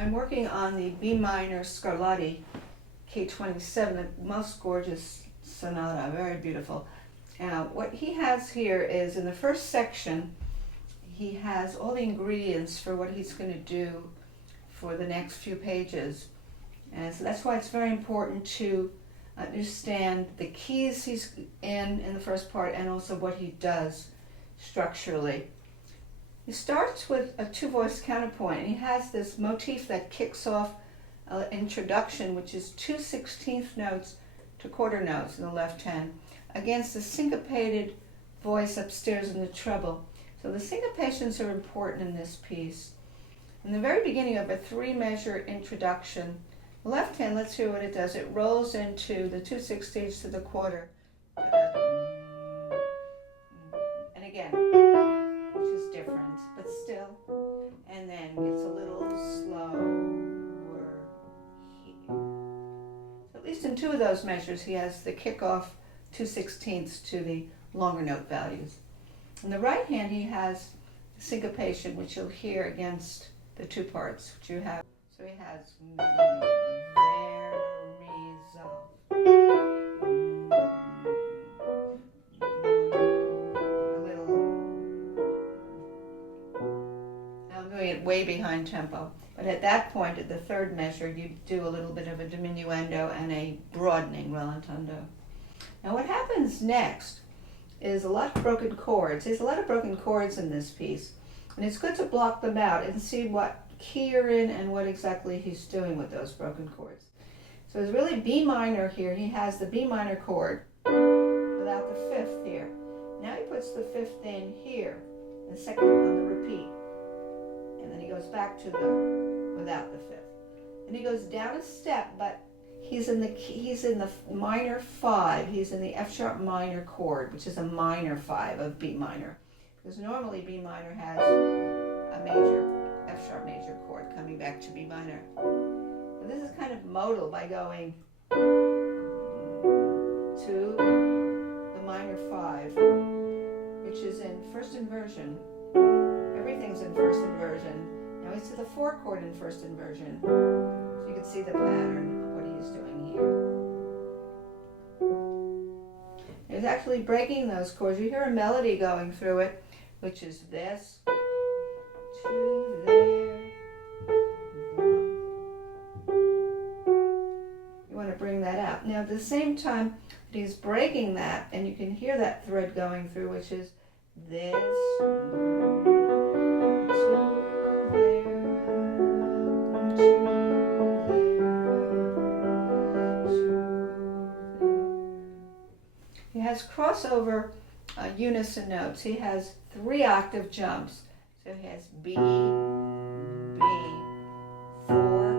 I'm working on the B minor Scarlatti K27, the most gorgeous sonata, very beautiful. What he has here is, in the first section, he has all the ingredients for what he's going to do for the next few pages. And so that's why it's very important to understand the keys he's in the first part, and also what he does structurally. He starts with a two-voice counterpoint, and he has this motif that kicks off an introduction, which is 2/16 notes to quarter notes in the left hand, against the syncopated voice upstairs in the treble. So the syncopations are important in this piece. In the very beginning of a three-measure introduction, the left hand, let's hear what it does. It rolls into the 2/16 to the quarter. And again, which is different, but still. And then gets a little slower here. So at least in two of those measures, he has the kickoff 2/16 to the longer note values. On the right hand, he has the syncopation, which you'll hear against the two parts, which you have. So he has there, re, sol. A little. I'm doing it way behind tempo. But at that point, at the third measure, you do a little bit of a diminuendo and a broadening rallentando. Now what happens next is a lot of broken chords. There's a lot of broken chords in this piece. And it's good to block them out and see what key you're in and what exactly he's doing with those broken chords. So it's really B minor here. He has the B minor chord without the fifth here. Now he puts the fifth in here, the second on the repeat. And then he goes back to the without the fifth. And he goes down a step, but he's in the minor 5. He's in the F sharp minor chord, which is a minor 5 of B minor. Because normally B minor has a major F sharp major chord coming back to B minor. But this is kind of modal by going to the minor 5, which is in first inversion. Everything's in first inversion. Now he's to the 4 chord in first inversion. So you can see the pattern of what he's doing here. He's actually breaking those chords. You hear a melody going through it, which is this to there. You want to bring that out. Now at the same time that he's breaking that, and you can hear that thread going through, which is this to there, to there. He has crossover unison notes. He has 3 octave jumps. So he has B, B, 4,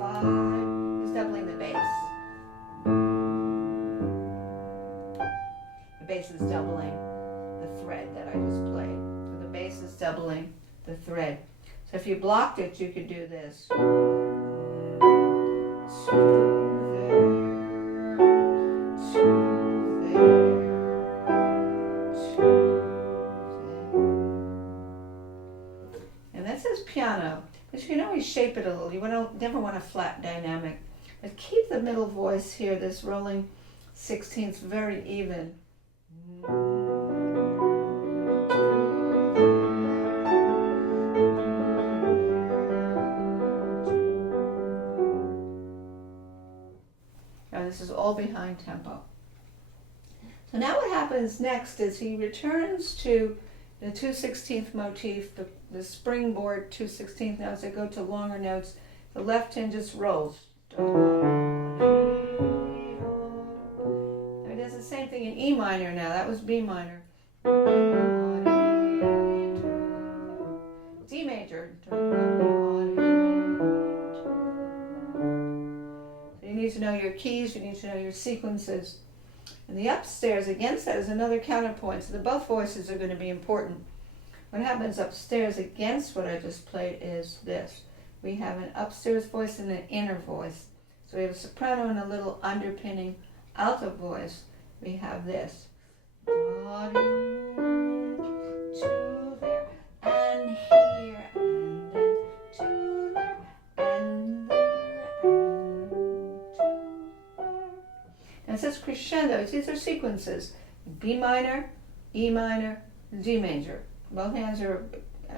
5. He's doubling the bass. The bass is doubling the thread that I just played. So the bass is doubling the thread. So if you blocked it, you could do this. Piano, but you can always shape it a little. You never want a flat dynamic, but keep the middle voice here, this rolling 16ths, very even. Now this is all behind tempo. So now what happens next is he returns to the 2/16 motif, the springboard 2/16 notes that go to longer notes. The left hand just rolls. Now he does the same thing in E minor now. That was B minor. D major. So you need to know your keys, you need to know your sequences. And the upstairs against that is another counterpoint. So both voices are going to be important. What happens upstairs against what I just played is this. We have an upstairs voice and an inner voice. So we have a soprano and a little underpinning alto voice. We have this. To there, and here, and then to there, and it says crescendo. These are sequences. B minor, E minor, D major. Both hands are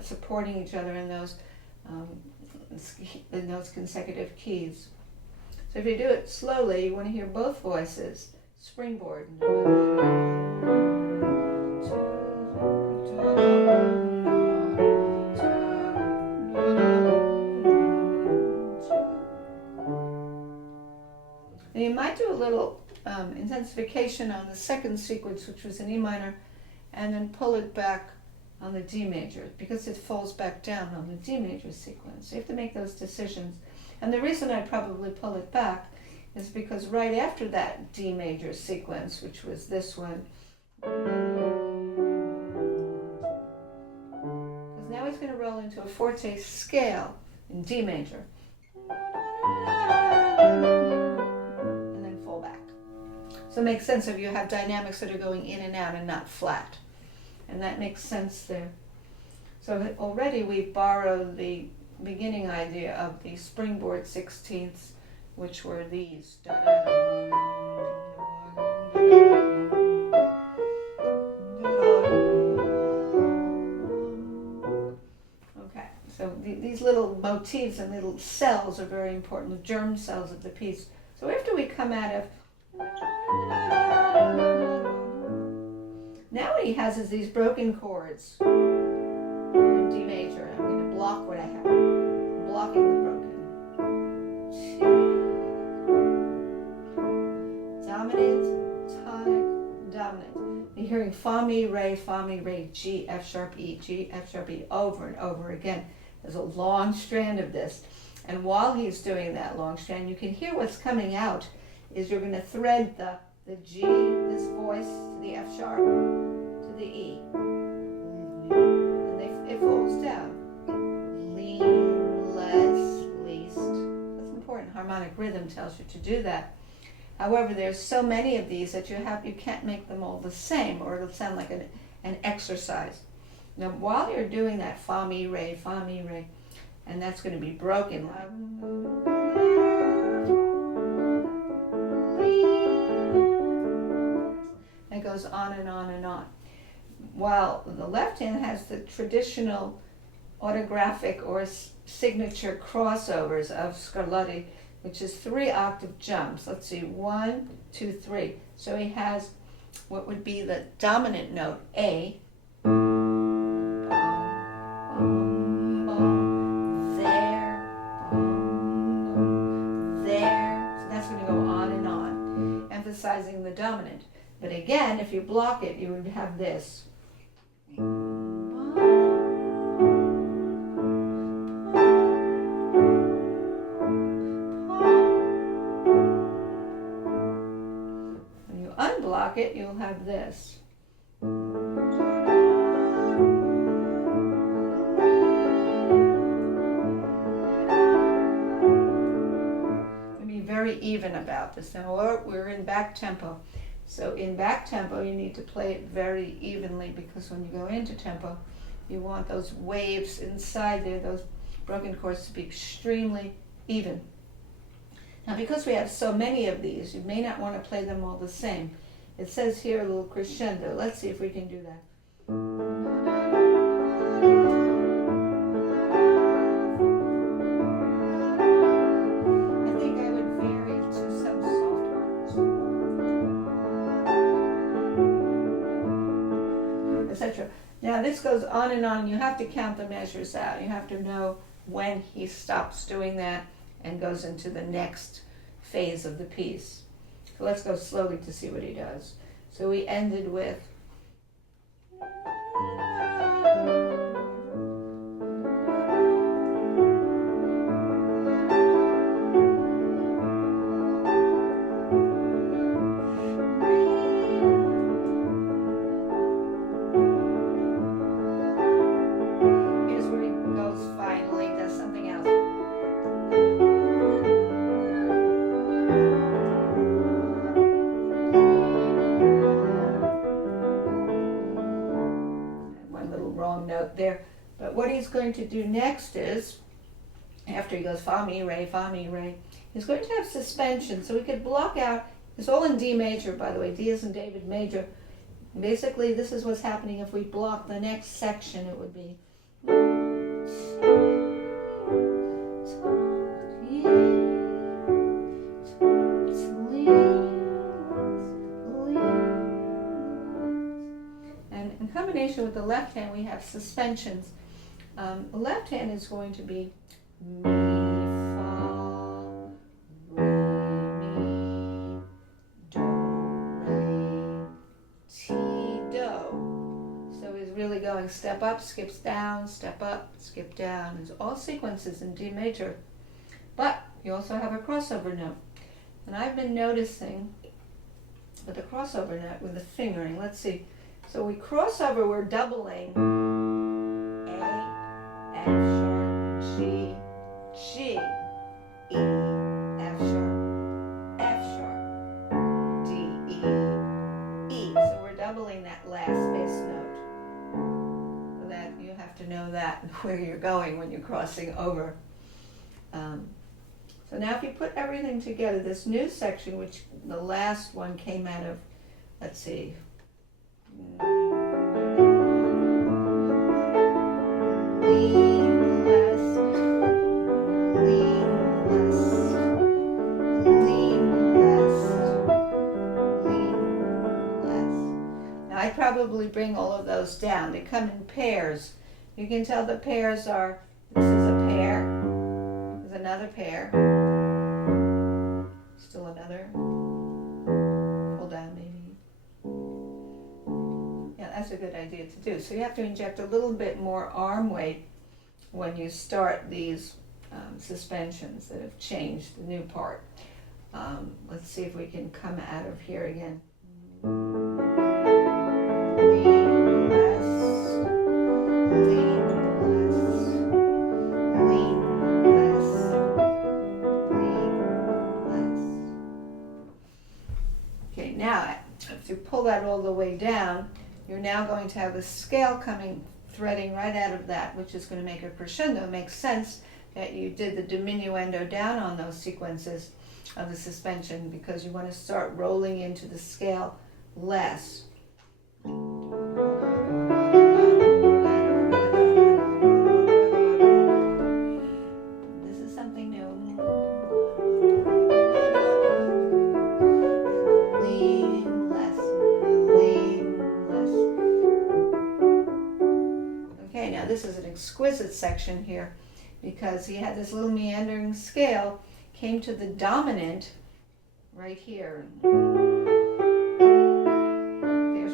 supporting each other in those consecutive keys. So if you do it slowly, you want to hear both voices. Springboard. And you might do a little intensification on the second sequence, which was in E minor, and then pull it back on the D major, because it falls back down on the D major sequence. So you have to make those decisions. And the reason I probably pull it back is because right after that D major sequence, which was this one, because now he's going to roll into a forte scale in D major. And then fall back. So it makes sense if you have dynamics that are going in and out and not flat. And that makes sense there. So already we've borrowed the beginning idea of the springboard 16ths, which were these. Okay, so these little motifs and little cells are very important, the germ cells of the piece. So after we come out of, now what he has is these broken chords in D major. I'm going to block what I have. I'm blocking the broken. Dominant, tonic, dominant. You're hearing fa, mi, re, G, F sharp, E, over and over again. There's a long strand of this. And while he's doing that long strand, you can hear what's coming out is you're going to thread the G, this voice, to the F sharp, to the E. And it falls down. Lean, less, least. That's important. Harmonic rhythm tells you to do that. However, there's so many of these that you can't make them all the same, or it'll sound like an exercise. Now, while you're doing that fa, mi, re, and that's going to be broken. It goes on and on and on. While the left hand has the traditional autographic or signature crossovers of Scarlatti, which is 3 octave jumps. Let's see, 1, 2, 3. So he has what would be the dominant note, A, there. So that's going to go on and on, emphasizing the dominant. But again, if you block it, you would have this. When you unblock it, you'll have this. Be very even about this. Now we're in back tempo. So in back tempo, you need to play it very evenly, because when you go into tempo, you want those waves inside there, those broken chords, to be extremely even. Now, because we have so many of these, you may not want to play them all the same. It says here a little crescendo. Let's see if we can do that. Now this goes on and on. You have to count the measures out. You have to know when he stops doing that and goes into the next phase of the piece. So let's go slowly to see what he does. So we ended with there. But what he's going to do next is, after he goes fa, mi, re, he's going to have suspension. So we could block out It's all in D major, by the way. D is in David major. Basically, this is what's happening if we block the next section. It would be. And in combination with the left hand, we have suspensions. The left hand is going to be mi, fa, re, mi, do, re, ti, do. So he's really going step up, skips down, step up, skip down. It's all sequences in D major. But you also have a crossover note. And I've been noticing with the crossover note, with the fingering, let's see. So we cross over, we're doubling A, F sharp, G, G, E, F sharp, D, E, E. So we're doubling that last bass note. So that you have to know that where you're going when you're crossing over. So now if you put everything together, this new section, which the last one came out of, let's see. Lean less, lean less, lean less, lean less. Now I'd probably bring all of those down. They come in pairs. You can tell the pairs are, this is a pair, there's another pair, still another, pull down maybe. That's a good idea to do. So you have to inject a little bit more arm weight when you start these suspensions that have changed the new part. Let's see if we can come out of here again. Lean less, lean less, lean less, lean less. Okay, now if you pull that all the way down, you're now going to have a scale coming, threading right out of that, which is going to make a crescendo. It makes sense that you did the diminuendo down on those sequences of the suspension because you want to start rolling into the scale less. This is something new. Lean less, lean. Okay, now this is an exquisite section here because he had this little meandering scale, came to the dominant right here. There's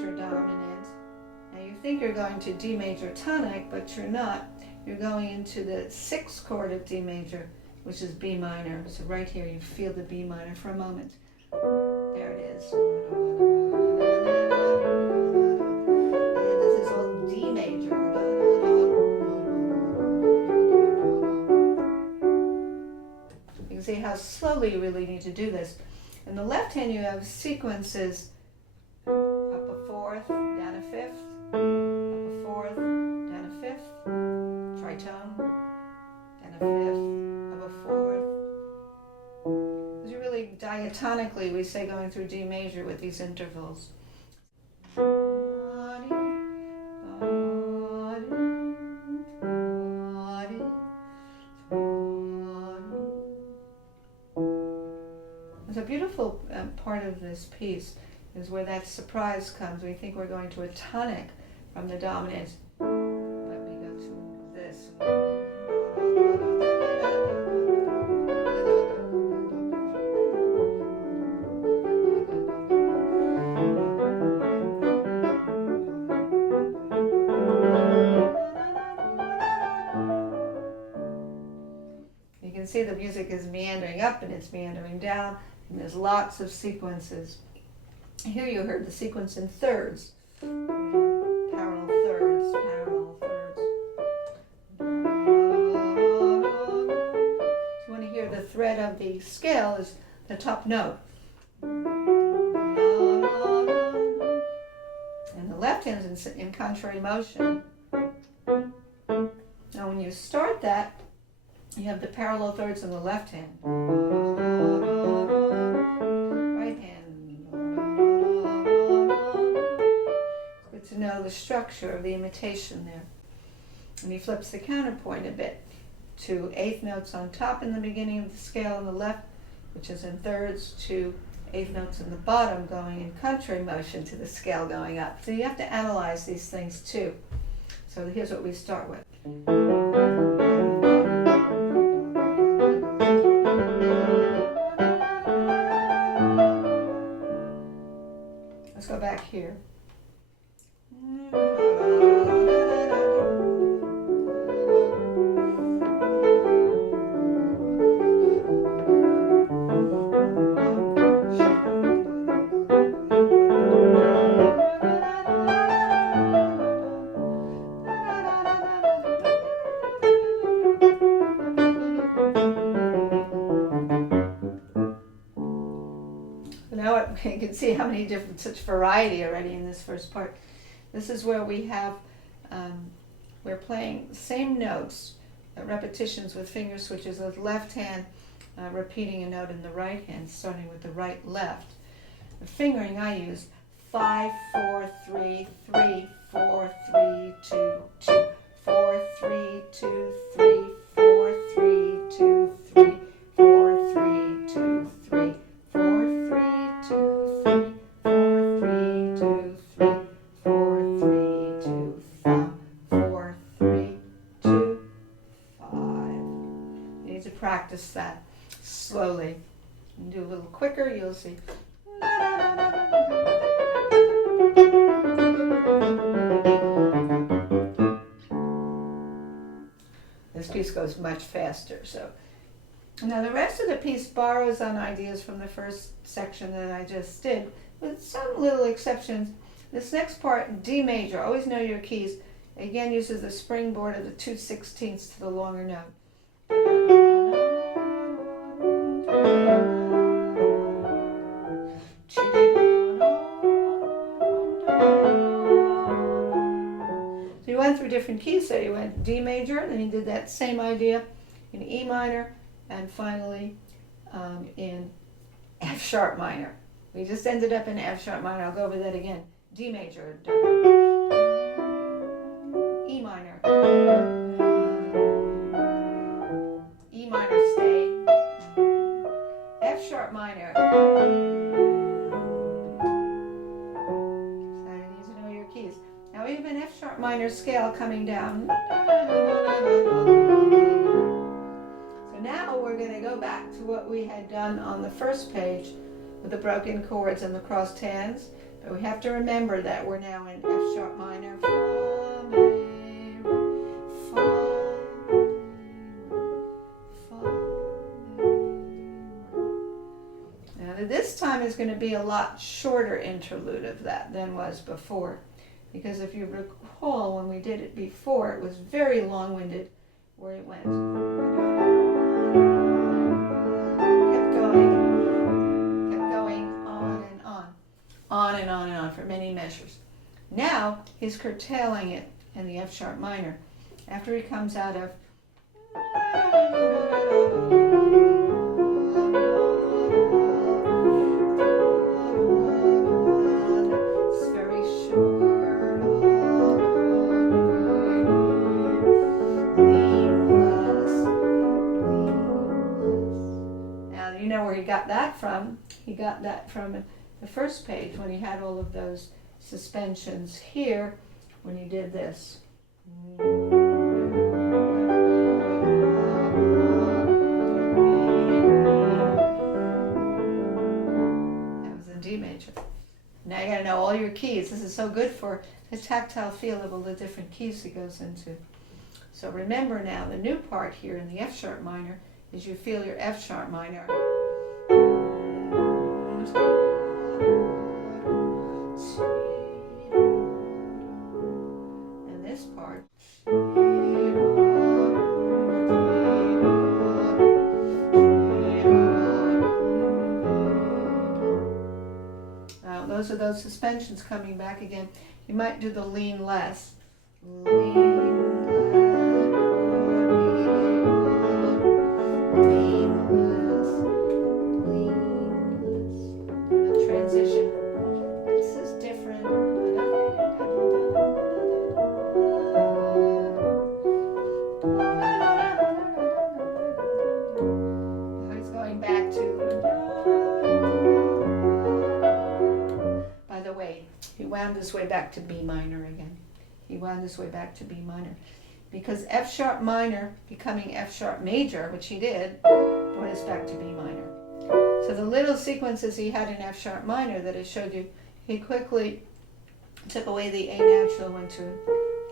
your dominant. Now you think you're going to D major tonic, but you're not. You're going into the 6th chord of D major, which is B minor. So right here you feel the B minor for a moment. There it is. This is all D major. You can see how slowly you really need to do this. In the left hand you have sequences up a 4th, down a 5th, up a 4th, down a 5th, tritone, down a 5th, up a 4th. Because you really diatonically, we say going through D major with these intervals. It's a beautiful part of this piece is where that surprise comes. We think we're going to a tonic from the dominant, but we go to this. You can see the music is meandering up and it's meandering down, and there's lots of sequences. Here you heard the sequence in thirds. Parallel thirds, parallel thirds. If you want to hear the thread of the scale is the top note. And the left hand is in contrary motion. Now when you start that, you have the parallel thirds in the left hand. Right hand. the structure of the imitation there. And he flips the counterpoint a bit to eighth notes on top in the beginning of the scale on the left, which is in thirds, to eighth notes in the bottom going in contrary motion to the scale going up. So you have to analyze these things too. So here's what we start with. Let's go back here. You can see how many different, such variety already in this first part. This is where we have, we're playing the same notes, repetitions with finger switches, with left hand repeating a note in the right hand, starting with the right left. The fingering I use 5, 4, 3, 3, 4, 3, 2, 2, 4, 3, 2, 3, 4, 3, 2, 3, 4, 3, 2, 3, 4, 3, 2, 3, 4, 3, 2, 3, 4, 3, 2, 5, 4, 3, 2, 5. You need to practice that slowly. You do a little quicker, you'll see. This piece goes much faster. So now the rest of the piece borrows on ideas from the first section that I just did, with some little exceptions. This next part, D major, always know your keys, again uses the springboard of the 2/16 to the longer note. So you went through different keys, so you went D major, and then you did that same idea in E minor, and finally in F sharp minor. We just ended up in F sharp minor. I'll go over that again. D major, E minor, E minor, stay, F sharp minor. So you need to know your keys. Now we have an F sharp minor scale coming down. Now we're going to go back to what we had done on the first page with the broken chords and the crossed hands. But we have to remember that we're now in F sharp minor. Fa, mi, fa, fa, mi. Now this time is going to be a lot shorter interlude of that than was before. Because if you recall, when we did it before, it was very long-winded where it went. On and on and on for many measures. Now he's curtailing it in the F sharp minor. After he comes out of it's very short. Now you know where he got that from. He got that from the first page when he had all of those suspensions here when he did this. That was in D major. Now you gotta know all your keys. This is so good for the tactile feel of all the different keys he goes into. So remember now, the new part here in the F sharp minor is you feel your F sharp minor. And this part. Now those are those suspensions coming back again. You might do the lean less. Transition. This is different. wound his way back to B minor again. He wound his way back to B minor. Because F sharp minor becoming F sharp major, which he did, brought us back to B minor. So the little sequences he had in F sharp minor that I showed you, he quickly took away the A natural, went to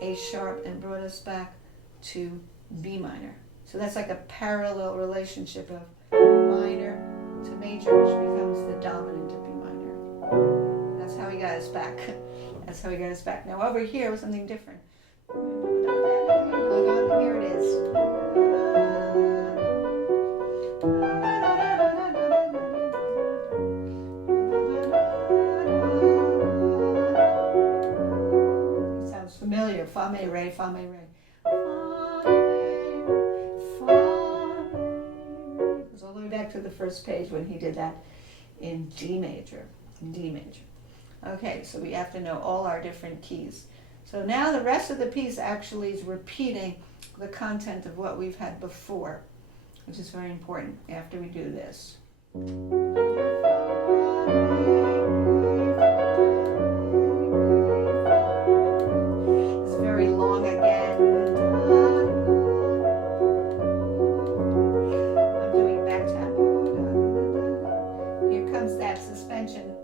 A sharp, and brought us back to B minor. So that's like a parallel relationship of minor to major, which becomes the dominant of B minor. That's how he got us back. That's how he got us back. Now over here was something different. Here it is. It sounds familiar. Fa, me, re, fa, me, re. It goes all the way back to the first page when he did that in D major. In D major. Okay, so we have to know all our different keys. So now the rest of the piece actually is repeating the content of what we've had before, which is very important after we do this. It's very long again. I'm doing back tempo. Here comes that suspension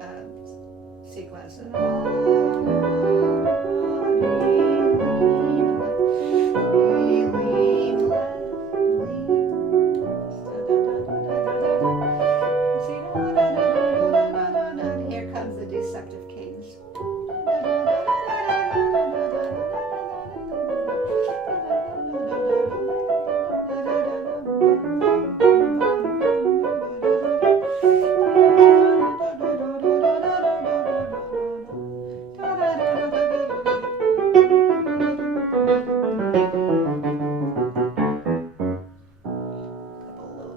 sequence. Here comes the deceptive cadence.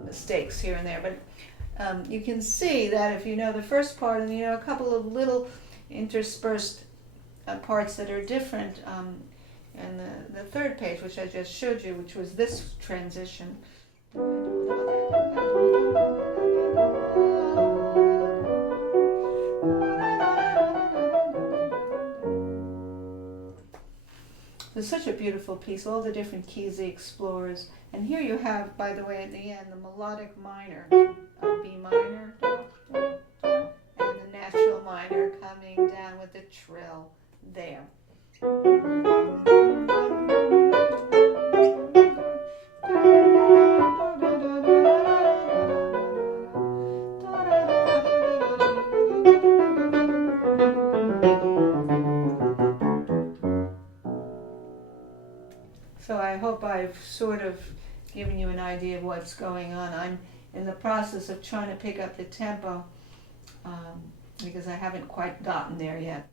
Mistakes here and there, but you can see that if you know the first part and you know a couple of little interspersed parts that are different, and the third page, which I just showed you, which was this transition. It's such a beautiful piece, all the different keys he explores. And here you have, by the way, at the end, the melodic minor of B minor, and the natural minor coming down with the trill there. So I hope I've sort of given you an idea of what's going on. I'm in the process of trying to pick up the tempo because I haven't quite gotten there yet.